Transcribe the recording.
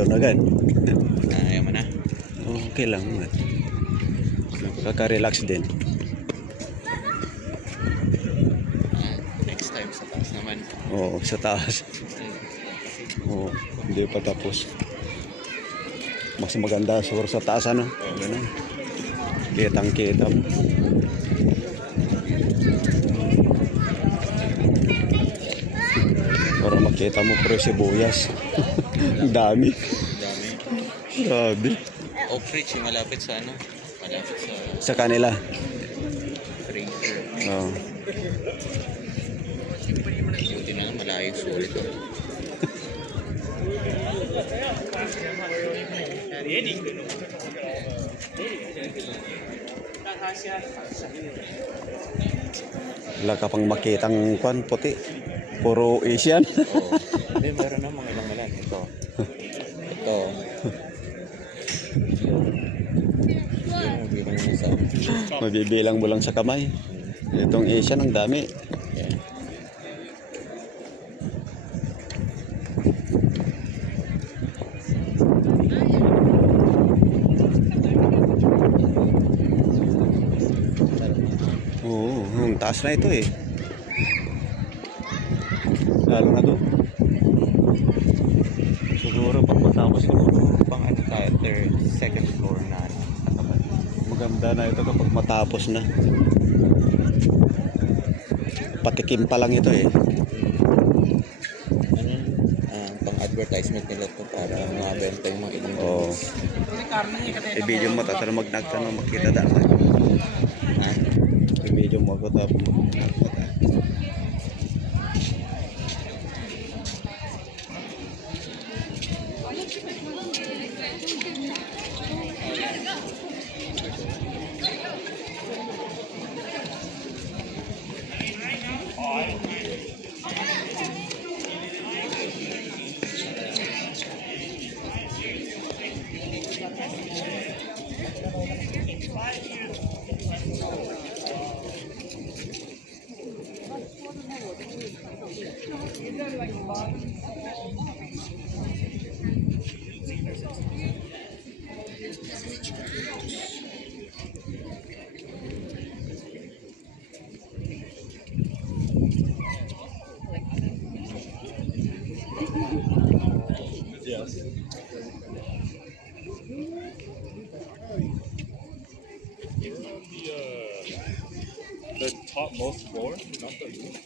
down agad. Ayaw mo na. Okay lang. Nakaka-relax din. Next time sa taas naman. Oo, sa taas. Oo, hindi pa tapos. Mas maganda siguro sa taas, ano? Ganun. Kitang-kita mo. Para makita mo pero sibuyas. Ang dami. Dami. Grabe. Oak Ridge, malapit sa ano? Malapit sa Sa kanila. Fraser. Oo. Buti na lang, malayo sulit to. Wala ka pang makitang kwan puti. Puro Asian. Oo. Hindi, meron na mga ilang. Ito. Ito. Hindi ko naman sa Mabibilang mo lang sa kamay. Itong Asian ang dami. yeah. Oo, ang taas na ito eh. Lalo na doon. Siguro pag matapos siguro pang ano tayo, second floor na katapat. Maganda na ito kapag matapos na. Patikim pa lang ito eh. Ano yun? Pang advertisement nila to para mabenta yung mga ibang Oo. I-video mo tatalo magnagtanong makita dapat. I-video mo ako tapos magnagtanong. The topmost floor, not the roof.